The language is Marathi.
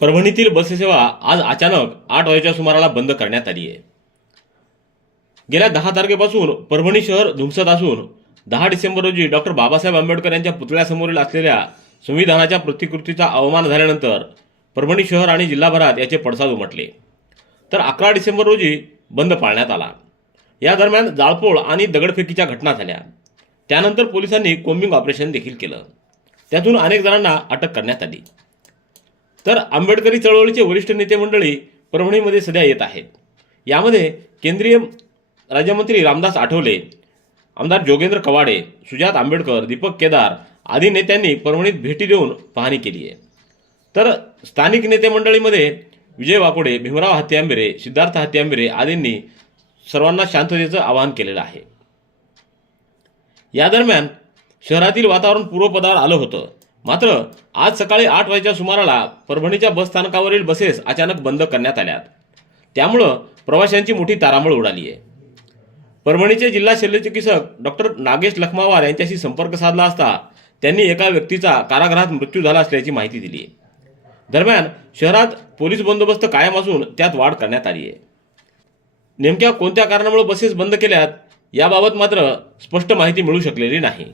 परभणीतील बससेवा आज अचानक आठ वाजेच्या सुमाराला बंद करण्यात आली आहे गेल्या दहा तारखेपासून परभणी शहर धुमसत असून दहा डिसेंबर रोजी डॉक्टर बाबासाहेब आंबेडकर यांच्या पुतळ्यासमोरील असलेल्या संविधानाच्या प्रतिकृतीचा अवमान झाल्यानंतर परभणी शहर आणि जिल्हाभरात याचे पडसाद उमटले. तर अकरा डिसेंबर रोजी बंद पाळण्यात आला. या दरम्यान जाळपोळ आणि दगडफेकीच्या घटना झाल्या. त्यानंतर पोलिसांनी कोम्बिंग ऑपरेशन देखील केलं. त्यातून अनेक जणांना अटक करण्यात आली. तर आंबेडकरी चळवळीचे वरिष्ठ नेते मंडळी परभणीमध्ये सध्या येत आहेत. यामध्ये केंद्रीय राज्यमंत्री रामदास आठवले आमदार जोगेंद्र कवाडे सुजात आंबेडकर दीपक केदार आदी नेत्यांनी परभणीत भेटी देऊन पाहणी केली आहे. तर स्थानिक नेते मंडळीमध्ये विजय वाकोडे भीमराव हत्यांबेरे सिद्धार्थ हत्यांबेरे आदींनी सर्वांना शांततेचं आवाहन केलेलं आहे. या दरम्यान शहरातील वातावरण पूर्वपदावर आलं होतं. मात्र आज सकाळी आठ वाजेच्या सुमाराला परभणीच्या बसस्थानकावरील बसेस अचानक बंद करण्यात आल्यात. त्यामुळं प्रवाशांची मोठी तारांबळ उडाली आहे परभणीचे जिल्हा शल्यचिकित्सक डॉक्टर नागेश लखमावार यांच्याशी संपर्क साधला असता त्यांनी एका व्यक्तीचा कारागृहात मृत्यू झाला असल्याची माहिती दिली आहे दरम्यान शहरात पोलीस बंदोबस्त कायम असून त्यात वाढ करण्यात आली आहे नेमक्या कोणत्या कारणामुळे बसेस बंद केल्यात याबाबत मात्र स्पष्ट माहिती मिळू शकलेली नाही.